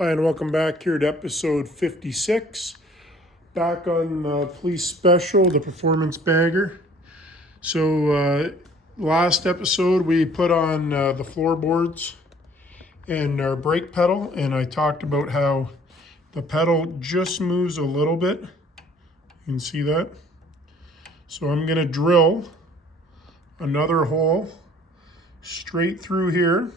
Hi, and welcome back here to episode 56. Back on the police special, the performance bagger. So, last episode we put on the floorboards and our brake pedal, and I talked about how the pedal just moves a little bit. You can see that. So, I'm going to drill another hole straight through here,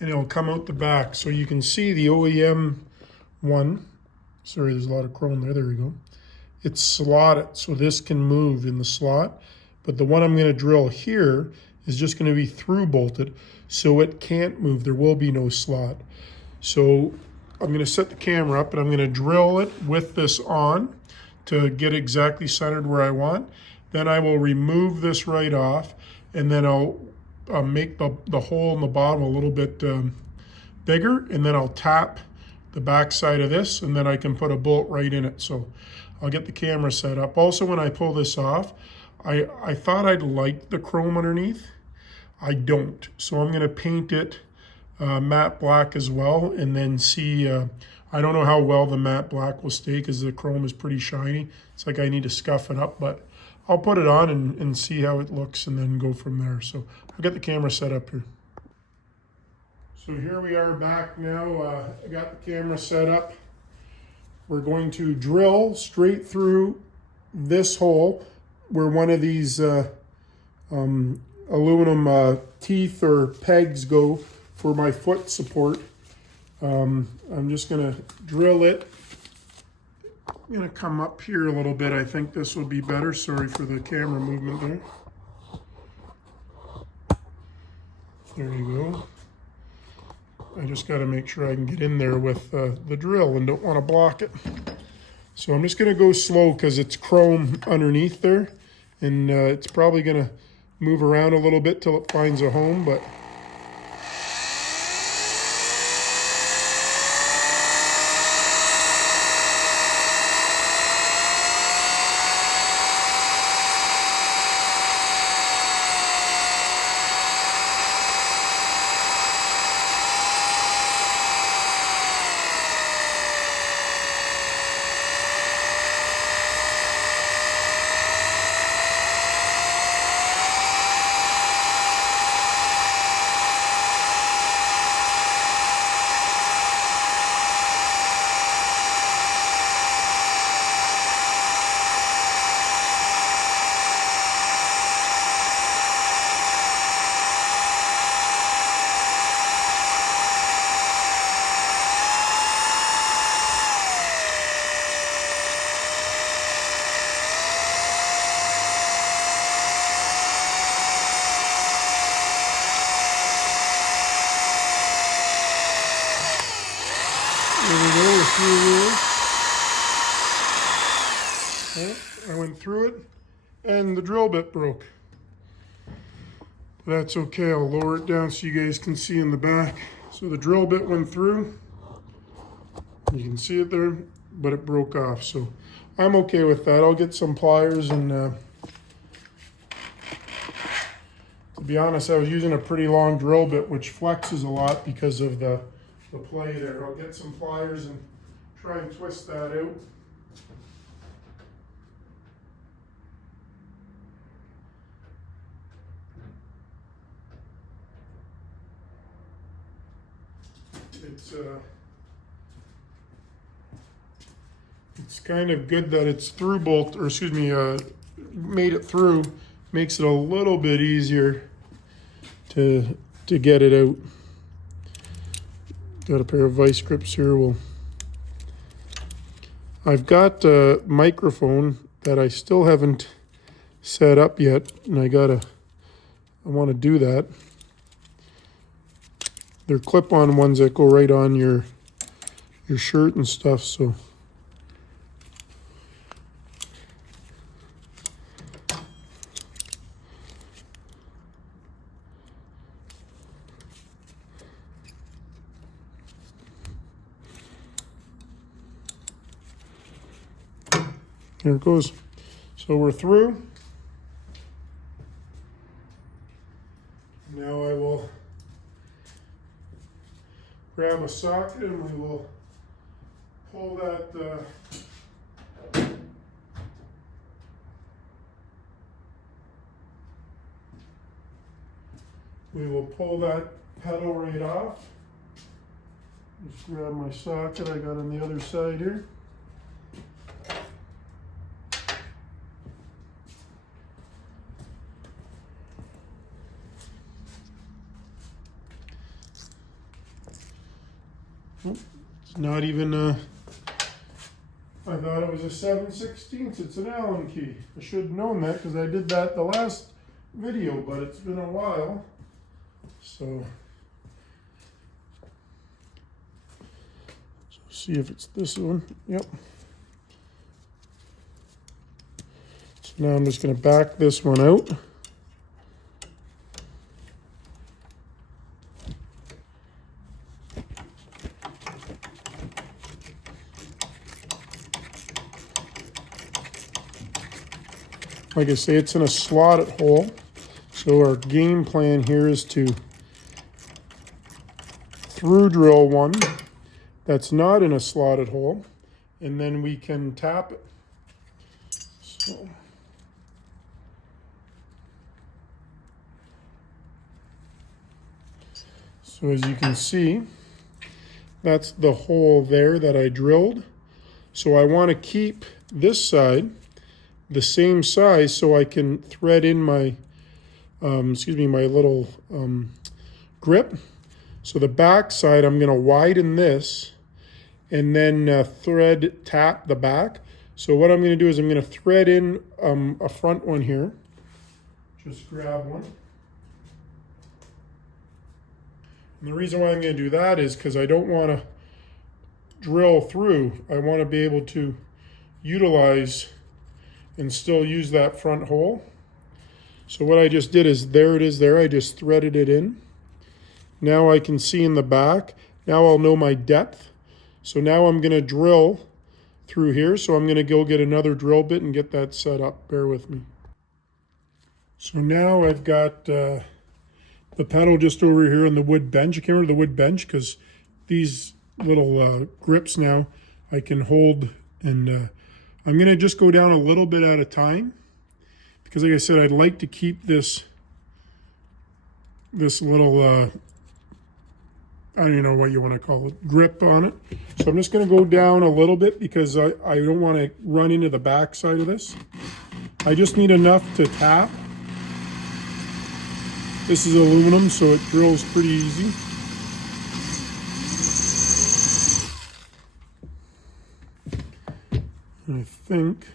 and it'll come out the back. So you can see the OEM one. Sorry, there's a lot of chrome there. There we go. It's slotted, so this can move in the slot. But the one I'm going to drill here is just going to be through bolted, so it can't move. There will be no slot. So I'm going to set the camera up, and I'm going to drill it with this on to get exactly centered where I want. Then I will remove this right off, and then I'll make the hole in the bottom a little bit bigger, and then I'll tap the back side of this, and then I can put a bolt right in it. So I'll get the camera set up. Also, when I pull this off, I thought I'd like the chrome underneath. I don't. So I'm going to paint it matte black as well, and then see. I don't know how well the matte black will stay because the chrome is pretty shiny. It's like I need to scuff it up, but I'll put it on and see how it looks and then go from there. So I'll get the camera set up here. So here we are back now. I got the camera set up. We're going to drill straight through this hole where one of these aluminum teeth or pegs go for my foot support. I'm just gonna drill it. I'm going to come up here a little bit. I think this will be better. Sorry for the camera movement there. There you go. I just got to make sure I can get in there with the drill and don't want to block it. So I'm just going to go slow because it's chrome underneath there, and it's probably going to move around a little bit till it finds a home, but I went through it, and the drill bit broke. That's okay, I'll lower it down so you guys can see in the back. So the drill bit went through. You can see it there, but it broke off. So I'm okay with that. I'll get some pliers, and to be honest, I was using a pretty long drill bit, which flexes a lot because of the play there. I'll get some pliers and try and twist that out. It's kind of good that it's through bolt, or excuse me, made it through. Makes it a little bit easier to get it out. Got a pair of vice grips here. I've got a microphone that I still haven't set up yet, and I want to do that. They're clip-on ones that go right on your shirt and stuff, so. Here it goes. So we're through. Now I will grab a a socket and we will pull that pedal right off. Just grab my socket I got on the other side here. It's not even I thought it was a 7/16. It's an Allen key. I should have known that because I did that the last video, but it's been a while. So see if it's this one. Yep. So now I'm just going to back this one out. Like I say, it's in a slotted hole. So our game plan here is to through drill one that's not in a slotted hole, and then we can tap it. So as you can see, that's the hole there that I drilled. So I want to keep this side the same size so I can thread in my, my little grip. So the back side, I'm going to widen this and then thread tap the back. So what I'm going to do is I'm going to thread in a front one here. Just grab one. And the reason why I'm going to do that is because I don't want to drill through. I want to be able to utilize and still use that front hole. So what I just did is, there it is there, I just threaded it in. Now I can see in the back. Now I'll know my depth. So now I'm going to drill through here. So I'm going to go get another drill bit and get that set up. Bear with me. So now I've got the pedal just over here on the wood bench. I came over to the wood bench because these little grips now I can hold, and I'm going to just go down a little bit at a time because, like I said, I'd like to keep this little I don't know what you want to call it, grip on it. So I'm just going to go down a little bit because I don't want to run into the back side of this. I just need enough to tap. This is aluminum, so it drills pretty easy. I think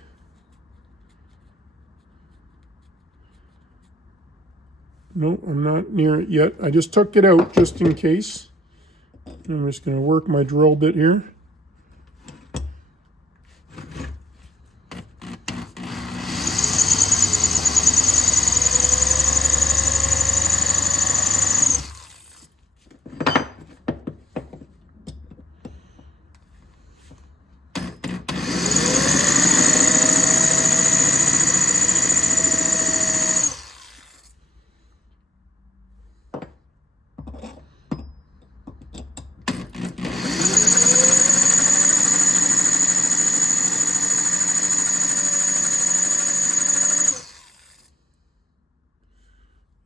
no, I'm not near it yet. I just took it out just in case. I'm just going to work my drill bit here.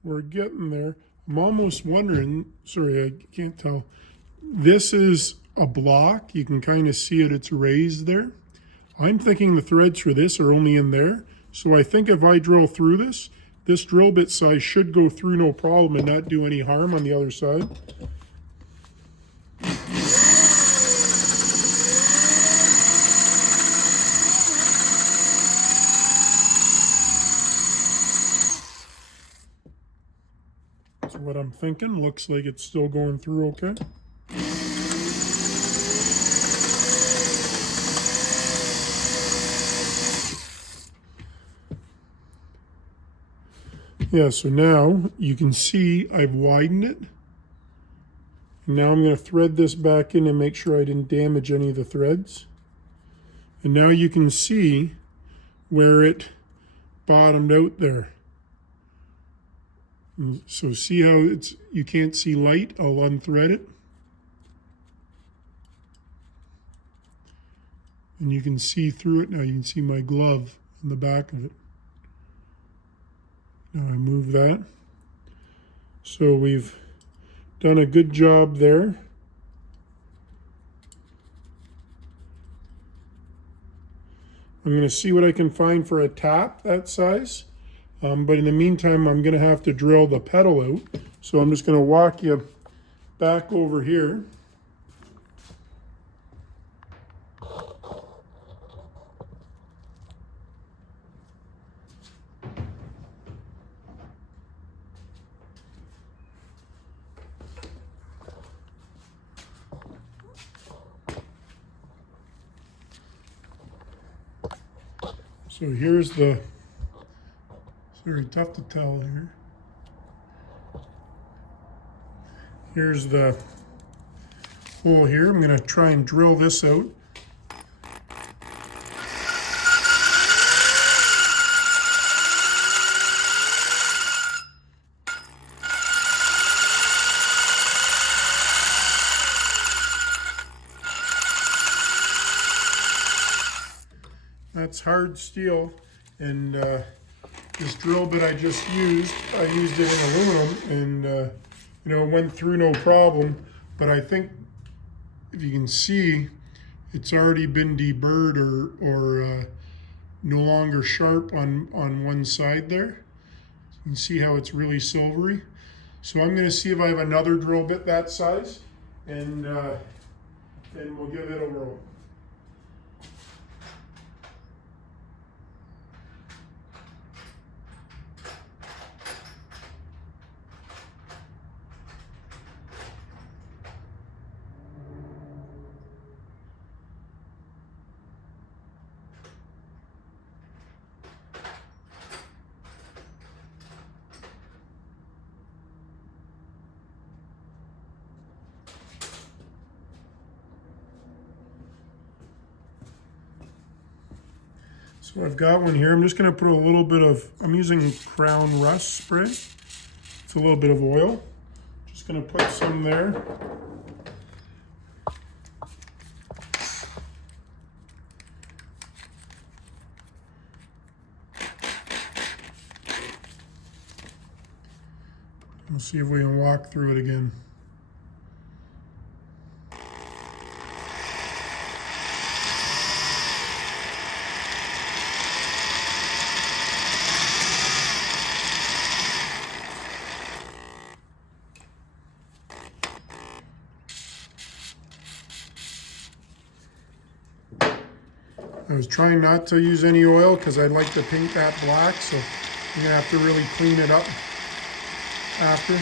We're getting there. I'm almost wondering, sorry, I can't tell. This is a block. You can kind of see it, it's raised there. I'm thinking the threads for this are only in there. So I think if I drill through this, this drill bit size should go through no problem and not do any harm on the other side. That's what I'm thinking. Looks like it's still going through okay. Yeah, so now you can see I've widened it. Now I'm going to thread this back in and make sure I didn't damage any of the threads. And now you can see where it bottomed out there. So see how you can't see light? I'll unthread it. and you can see through it now. You can see my glove in the back of it. Now I move that. So we've done a good job there. I'm going to see what I can find for a tap that size. But in the meantime, I'm going to have to drill the pedal out. So I'm just going to walk you back over here. So here's the, it's very tough to tell here. Here's the hole here. I'm going to try and drill this out. That's hard steel, and this drill bit I just used, I used it in aluminum, and you know, it went through no problem. But I think if you can see, it's already been deburred or no longer sharp on one side there. You can see how it's really silvery. So I'm going to see if I have another drill bit that size, and then we'll give it a whirl. So I've got one here. I'm just going to put a little bit of, I'm using Crown Rust spray. It's a little bit of oil. Just going to put some there. We'll see if we can walk through it again. I was trying not to use any oil because I'd like to paint that black, so I'm going to have to really clean it up after.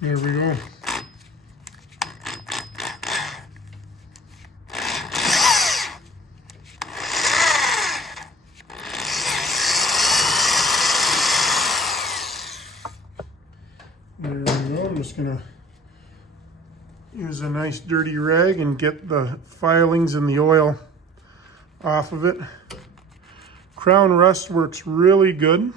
There we go. There we go. I'm just going to use a nice dirty rag and get the filings and the oil off of it. Crown Rust works really good,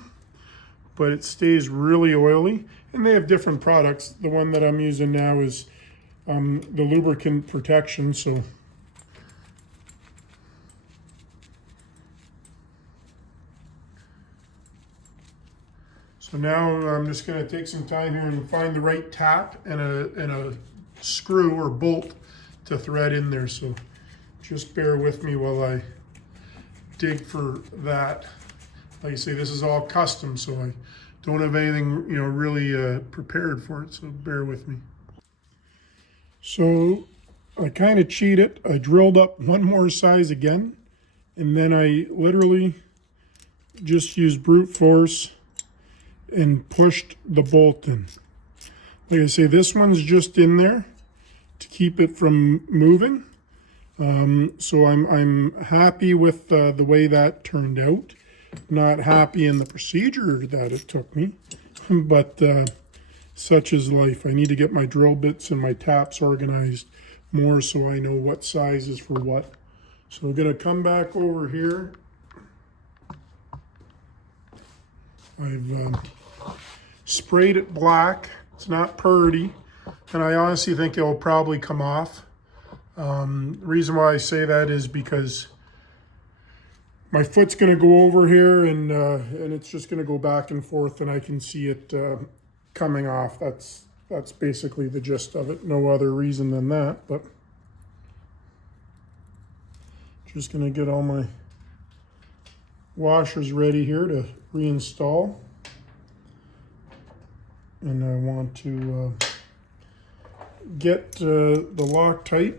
but it stays really oily. And they have different products. The one that I'm using now is the lubricant protection. So now I'm just going to take some time here and find the right tap and a screw or bolt to thread in there. So just bear with me while I dig for that. Like I say, this is all custom, so I don't have anything, you know, really prepared for it. So bear with me. So I kind of cheated. I drilled up one more size again, and then I literally just used brute force and pushed the bolt in. Like I say, this one's just in there to keep it from moving. So I'm happy with the way that turned out. Not happy in the procedure that it took me, but such is life. I need to get my drill bits and my taps organized more so I know what size is for what. So we're gonna come back over here. I've sprayed it black. It's not purty, and I honestly think it'll probably come off. The reason why I say that is because my foot's gonna go over here and it's just gonna go back and forth, and I can see it coming off. That's basically the gist of it. No other reason than that, but just gonna get all my washers ready here to reinstall. And I want to get the Loctite,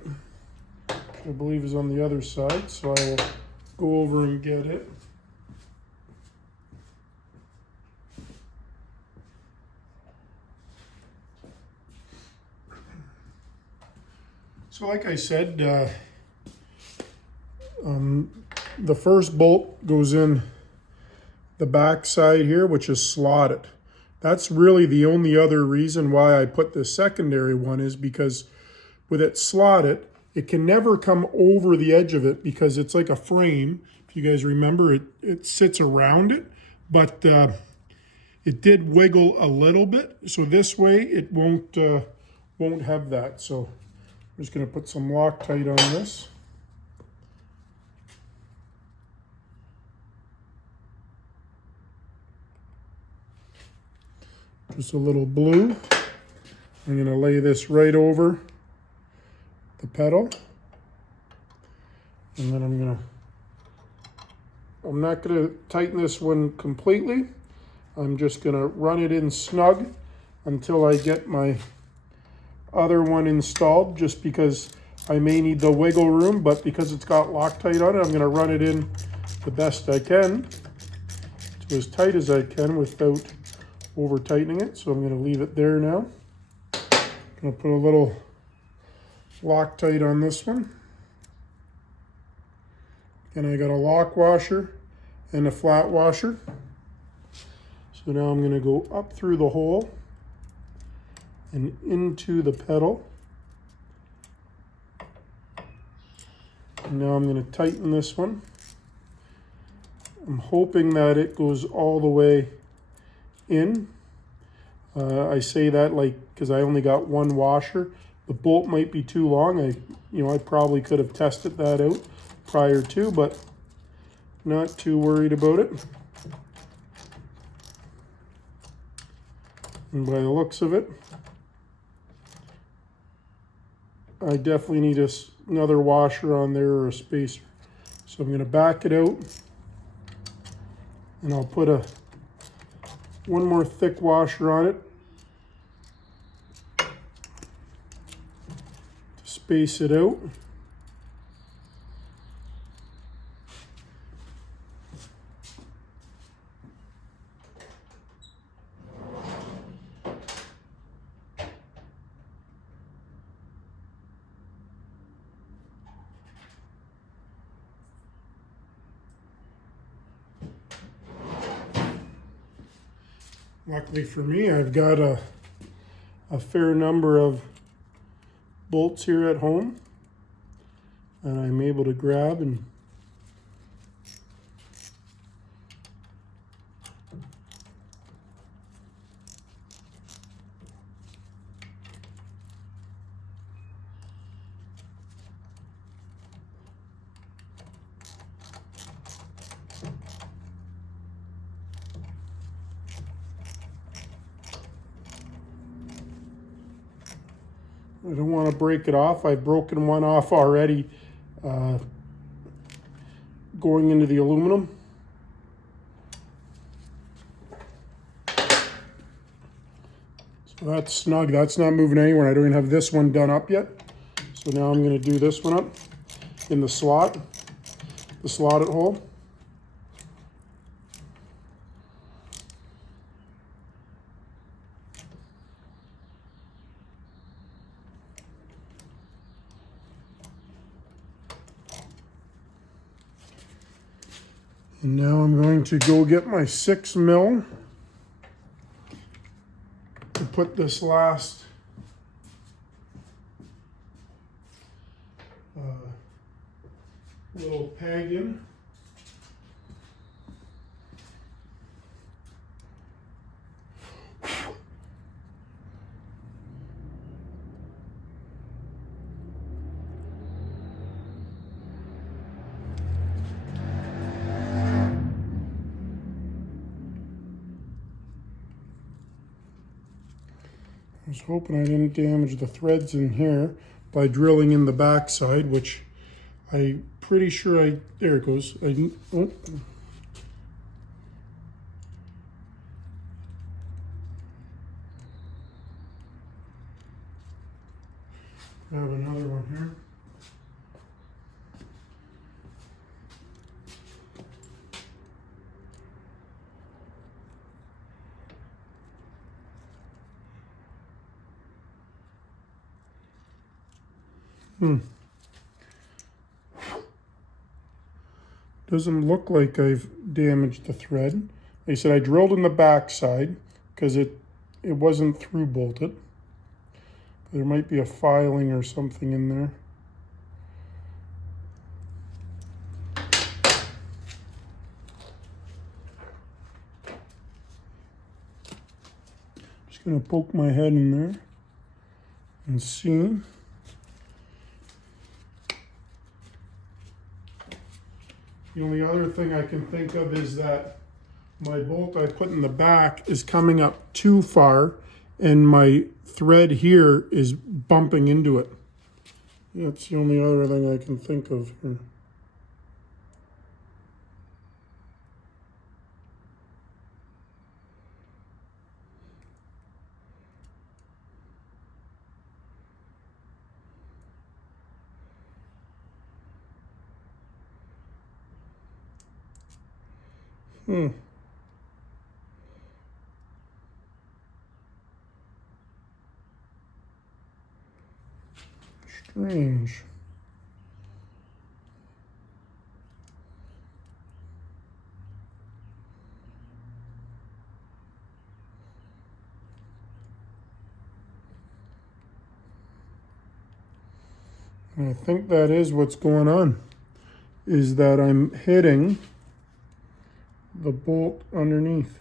I believe is on the other side, so I will go over and get it. So like I said, the first bolt goes in the back side here, which is slotted. That's really the only other reason why I put the secondary one, is because with it slotted, it can never come over the edge of it because it's like a frame. If you guys remember, it sits around it, but it did wiggle a little bit. So this way it won't have that. So I'm just gonna put some Loctite on this. Just a little blue. I'm gonna lay this right over the pedal. And then I'm not gonna tighten this one completely. I'm just gonna run it in snug until I get my other one installed, just because I may need the wiggle room, but because it's got Loctite on it, I'm gonna run it in the best I can, to as tight as I can without over tightening it. So I'm going to leave it there now. Going to put a little Loctite on this one. And I got a lock washer and a flat washer. So now I'm going to go up through the hole and into the pedal. And now I'm going to tighten this one. I'm hoping that it goes all the way in. I say that like because I only got one washer. The bolt might be too long. I probably could have tested that out prior to, but not too worried about it. And by the looks of it, I definitely need another washer on there, or a spacer. So I'm going to back it out, and I'll put one more thick washer on it to space it out. Luckily for me, I've got a fair number of bolts here at home, and I'm able to grab and I don't want to break it off. I've broken one off already going into the aluminum. So that's snug. That's not moving anywhere. I don't even have this one done up yet. So now I'm going to do this one up in the slotted hole. And now I'm going to go get my 6mm to put this last little peg in. I was hoping I didn't damage the threads in here by drilling in the backside, which I'm pretty sure there it goes. Oh. Grab another one here. Doesn't look like I've damaged the thread. They said I drilled in the back side because it wasn't through bolted. There might be a filing or something in there. Just gonna poke my head in there and see. The only other thing I can think of is that my bolt I put in the back is coming up too far and my thread here is bumping into it. That's the only other thing I can think of here. Strange. And I think that is what's going on, is that I'm hitting the bolt underneath,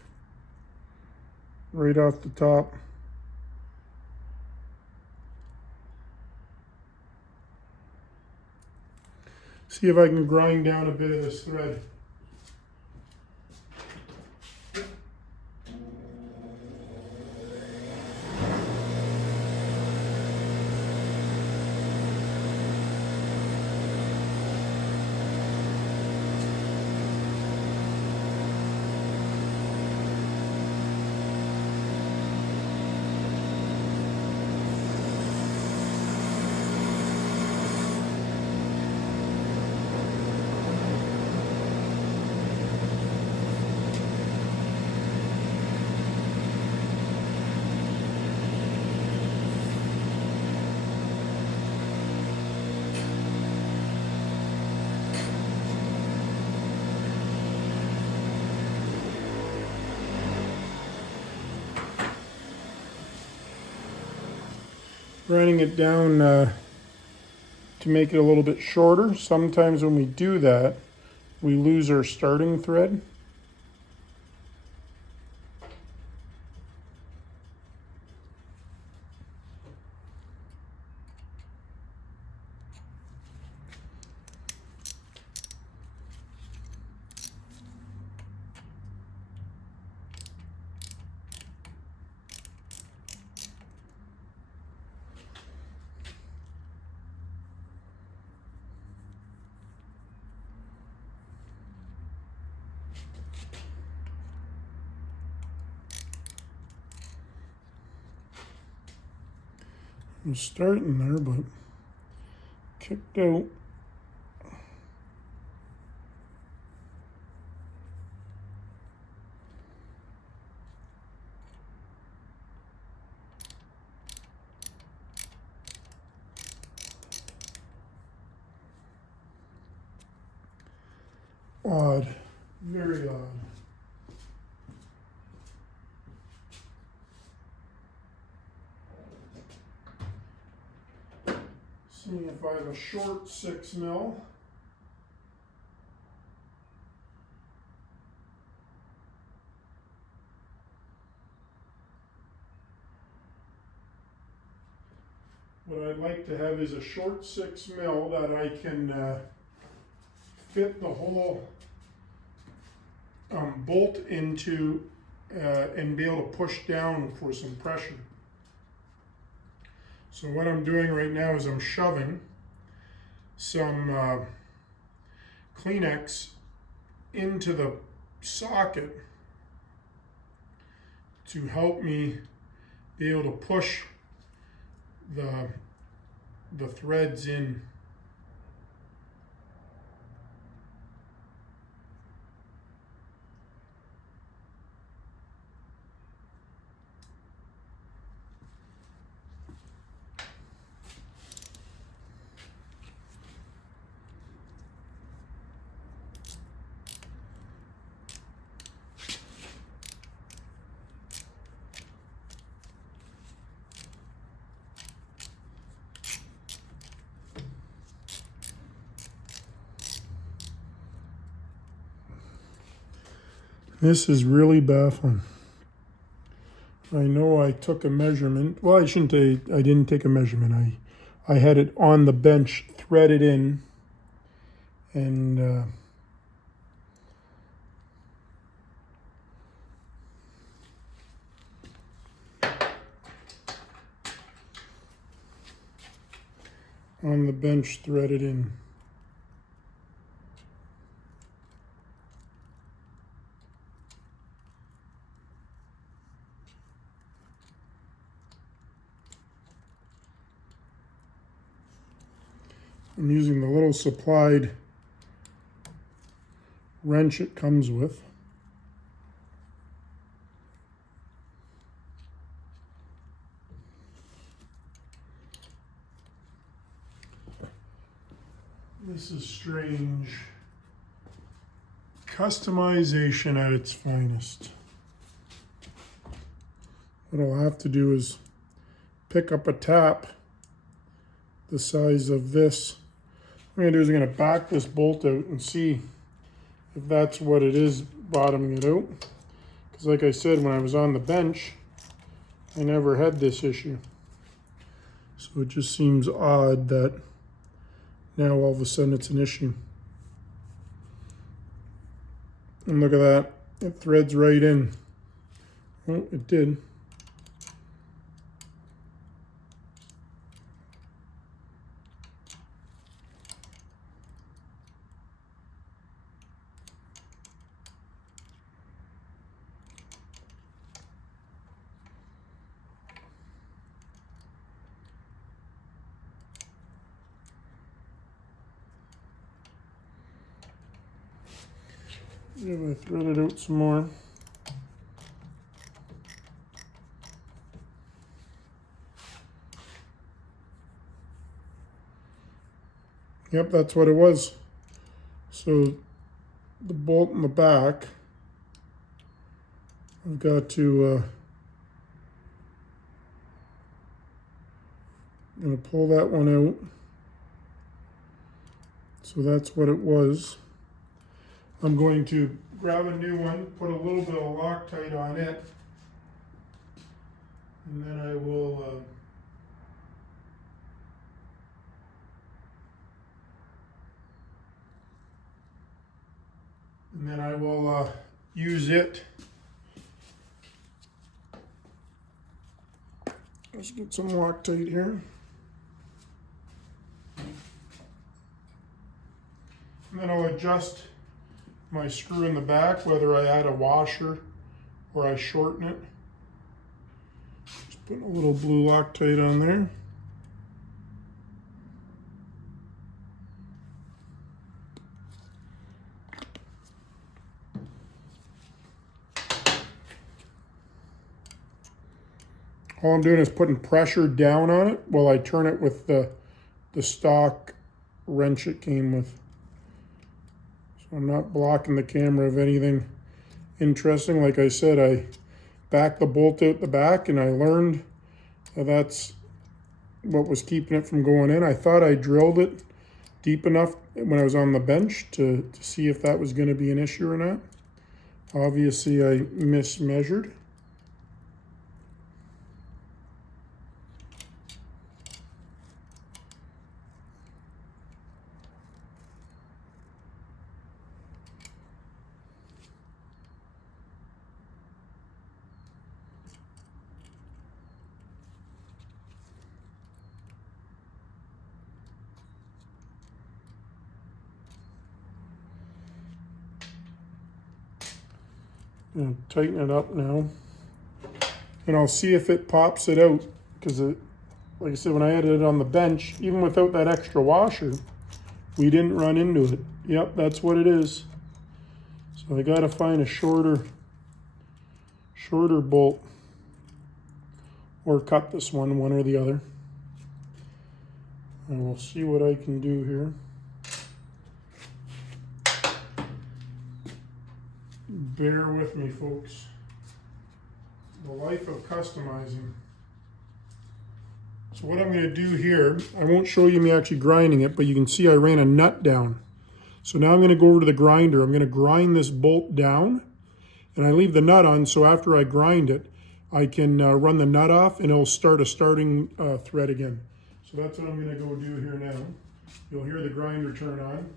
right off the top. See if I can grind down a bit of this thread. Grinding it down to make it a little bit shorter. Sometimes when we do that, we lose our starting thread. I'm starting there, but kicked out. Odd, very odd. Seeing if I have a short 6 mil. What I'd like to have is a short 6 mil that I can fit the whole bolt into and be able to push down for some pressure. So what I'm doing right now is I'm shoving some Kleenex into the socket to help me be able to push the threads in. This is really baffling. I know I took a measurement. Well, I didn't take a measurement. I had it on the bench, threaded in, and on the bench, threaded in. I'm using the little supplied wrench it comes with. This is strange. Customization at its finest. What I'll have to do is pick up a tap the size of this. What I'm going to do is I'm going to back this bolt out and see if that's what it is bottoming it out. Because like I said, when I was on the bench, I never had this issue. So it just seems odd that now all of a sudden it's an issue. And look at that, it threads right in. Oh, it did. If I thread it out some more. Yep, that's what it was. So the bolt in the back, I've got to, I'm going to pull that one out. So that's what it was. I'm going to grab a new one, put a little bit of Loctite on it, and then I will use it. Let's get some Loctite here. And then I'll adjust my screw in the back, whether I add a washer or I shorten it. Just put a little blue Loctite on there. All I'm doing is putting pressure down on it while I turn it with the stock wrench it came with. So I'm not blocking the camera of anything interesting. Like I said, I backed the bolt out the back and I learned that that's what was keeping it from going in. I thought I drilled it deep enough when I was on the bench to see if that was going to be an issue or not. Obviously, I mismeasured. And tighten it up now, and I'll see if it pops it out, because like I said, when I had it on the bench, even without that extra washer, we didn't run into it. Yep, that's what it is. So I gotta find a shorter bolt, or cut this one or the other, and we'll see what I can do here. Bear with me, folks. The life of customizing. So what I'm going to do here, I won't show you me actually grinding it, but you can see I ran a nut down. So now I'm going to go over to the grinder. I'm going to grind this bolt down, and I leave the nut on, so after I grind it, I can run the nut off, and it'll start a starting thread again. So that's what I'm going to go do here now. You'll hear the grinder turn on.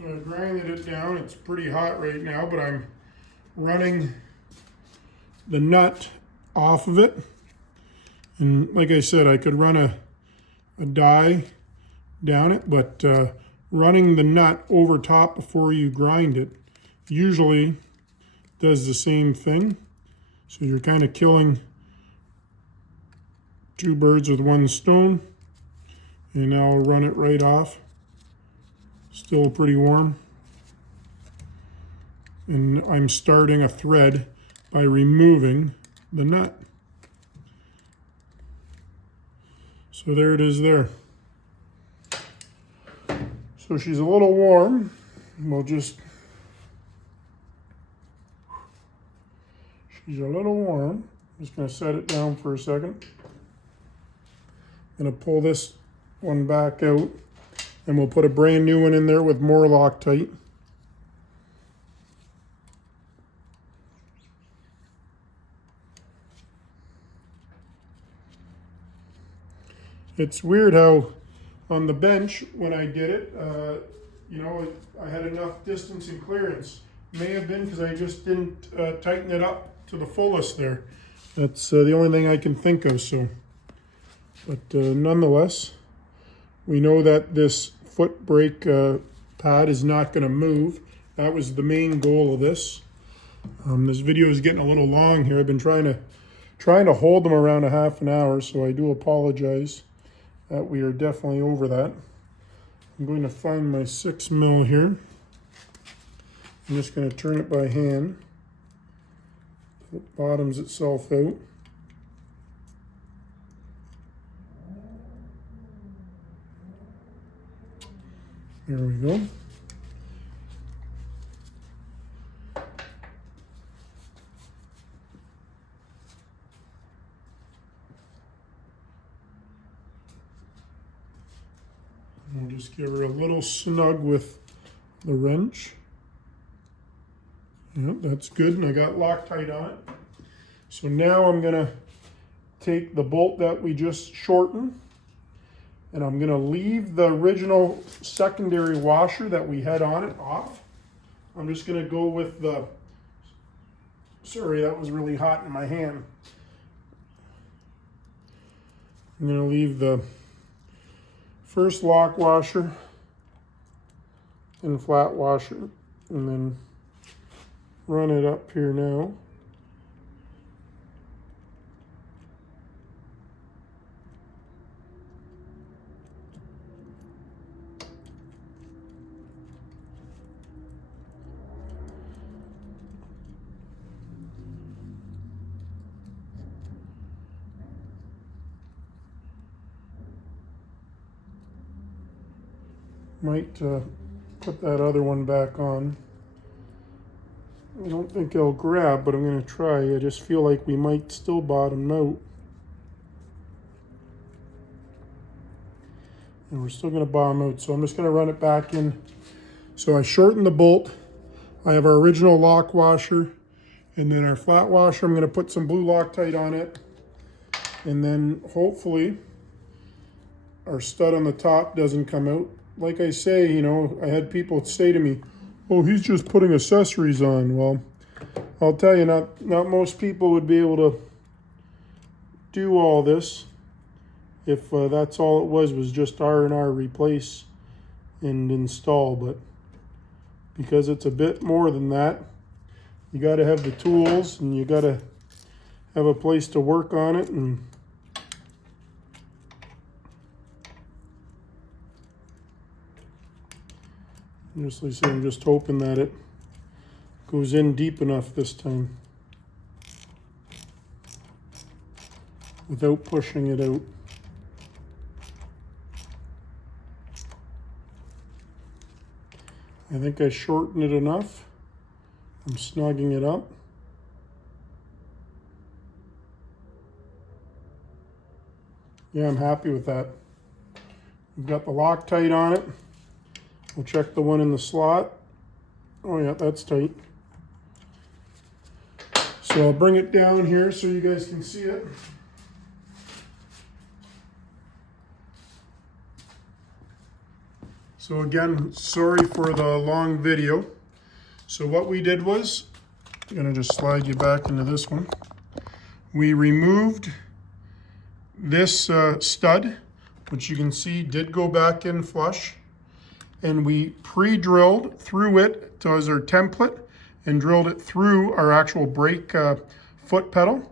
So I grinded it down. It's pretty hot right now, but I'm running the nut off of it. And like I said, I could run a die down it, but running the nut over top before you grind it usually does the same thing. So you're kind of killing two birds with one stone. And now I'll run it right off. Still pretty warm. And I'm starting a thread by removing the nut. So there it is there. So she's a little warm. We'll just, she's a little warm. I'm just going to set it down for a second. I'm going to pull this one back out, and we'll put a brand new one in there with more Loctite. It's weird how on the bench when I did it, you know, I had enough distance and clearance. May have been because I just didn't tighten it up to the fullest there. That's the only thing I can think of. So, but nonetheless, we know that this foot brake pad is not going to move. That was the main goal of this. This video is getting a little long here. I've been trying to hold them around a half an hour, so I do apologize that we are definitely over that. I'm going to find my 6 mil here. I'm just going to turn it by hand. It bottoms itself out. There we go. We'll just give her a little snug with the wrench. Yep, that's good, and I got Loctite on it. So now I'm gonna take the bolt that we just shortened, and I'm gonna leave the original secondary washer that we had on it off. I'm just gonna go with the, sorry, that was really hot in my hand. I'm gonna leave the first lock washer and flat washer, and then run it up here now. Might put that other one back on. I don't think it'll grab, but I'm going to try. I just feel like we might still bottom out. And we're still going to bottom out, so I'm just going to run it back in. So I shortened the bolt. I have our original lock washer, and then our flat washer. I'm going to put some blue Loctite on it, and then hopefully our stud on the top doesn't come out. Like I say, you know, I had people say to me, oh, he's just putting accessories on. Well, I'll tell you, not most people would be able to do all this if that's all it was just R&R replace and install. But because it's a bit more than that, you got to have the tools, and you got to have a place to work on it. And honestly, so I'm just hoping that it goes in deep enough this time without pushing it out. I think I shortened it enough. I'm snugging it up. Yeah, I'm happy with that. We've got the Loctite on it. We'll check the one in the slot. Oh yeah, that's tight. So I'll bring it down here so you guys can see it. So again, sorry for the long video. So what we did was, I'm gonna just slide you back into this one. We removed this stud, which you can see did go back in flush. And we pre-drilled through it as our template and drilled it through our actual brake foot pedal.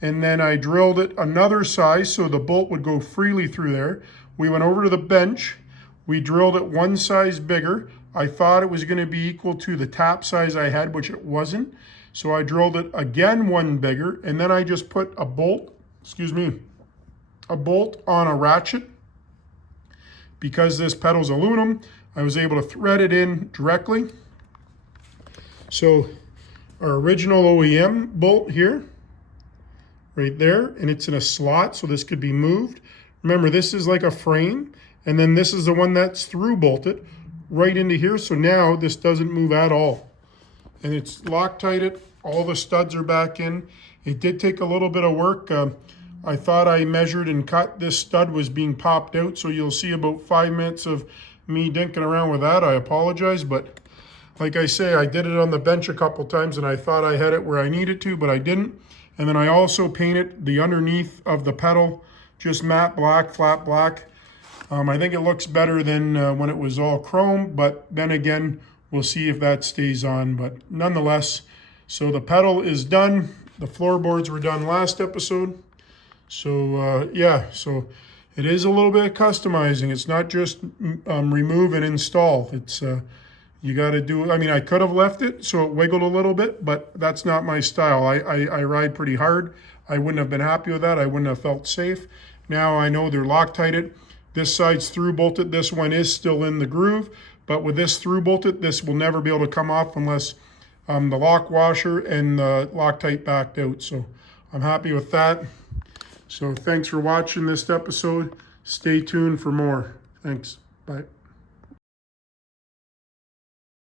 And then I drilled it another size so the bolt would go freely through there. We went over to the bench. We drilled it one size bigger. I thought it was going to be equal to the tap size I had, which it wasn't. So I drilled it again one bigger, and then I just put a bolt, a bolt on a ratchet. Because this pedal's aluminum, I was able to thread it in directly. So our original OEM bolt here, right there, and it's in a slot, so this could be moved. Remember, this is like a frame, and then this is the one that's through bolted right into here, so now this doesn't move at all. And it's Loctited, all the studs are back in. It did take a little bit of work. I thought I measured and cut, this stud was being popped out, so you'll see about 5 minutes of me dinking around with that. I apologize, but like I say, I did it on the bench a couple times and I thought I had it where I needed to, but I didn't. And then I also painted the underneath of the pedal, just matte black, flat black. I think it looks better than when it was all chrome, but then again, we'll see if that stays on. But nonetheless, so the pedal is done. The floorboards were done last episode. So yeah, so it is a little bit of customizing. It's not just remove and install. It's you got to do, I mean, I could have left it so it wiggled a little bit, but that's not my style. I ride pretty hard. I wouldn't have been happy with that. I wouldn't have felt safe. Now I know they're Loctited. This side's through bolted. This one is still in the groove, but with this through bolted, this will never be able to come off unless the lock washer and the Loctite backed out. So I'm happy with that. So thanks for watching this episode. Stay tuned for more. Thanks. Bye.